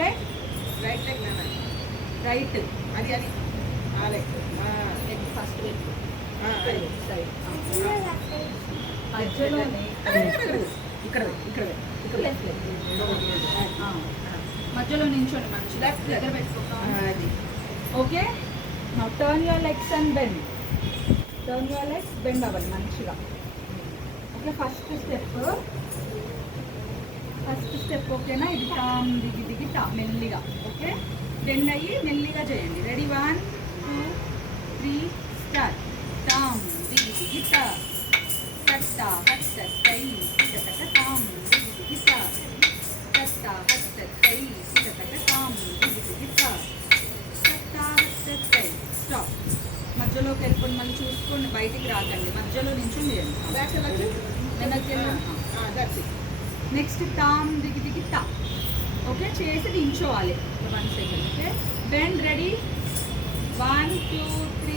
Leg right leg నాన్న. Right అది ఆ లెగ్. లెగ్ ఫస్ట్ లెగ్ అది సైడ్ మధ్యలోనే ఇక్కడ లెఫ్ట్ లెగ్ మధ్యలో నించోండి మంచి Left leg. దగ్గర పెట్టుకోండి అది. Okay now turn your legs and bend turn your legs bend అవ్వాలి మంచిగా ఓకే ఫస్ట్ స్టెప్ ఓకేనా ఇది టామ్ దిగి దిగి టా మెల్లిగా ఓకే బెండ్ అయ్యి మెల్లిగా చేయండి రెడీ 1 2 3 స్టార్ట్ టామ్ దిగి దిగి టా కట్ట కట్ట స్టై కట్ట టామ్ దిగి దిగి టా కట్ట కట్ట స్టై కట్ట టామ్ దిగి దిగి టా కట్ట కట్ట స్టై స్టాప్ మధ్యలోకి వెళ్ళిపోయి మళ్ళీ చూసుకొని బయటికి రాకండి మధ్యలో నుంచి చేయండి బ్యాక్ వెళ్ళచ్చు. వెనక్కి దట్స్ ఇట్. నెక్స్ట్ టామ్ దిగి దిగి టా ఓకే చేసి నించోవాలి 1 సెకండ్ ఓకే బెండ్ రెడీ 1 2 3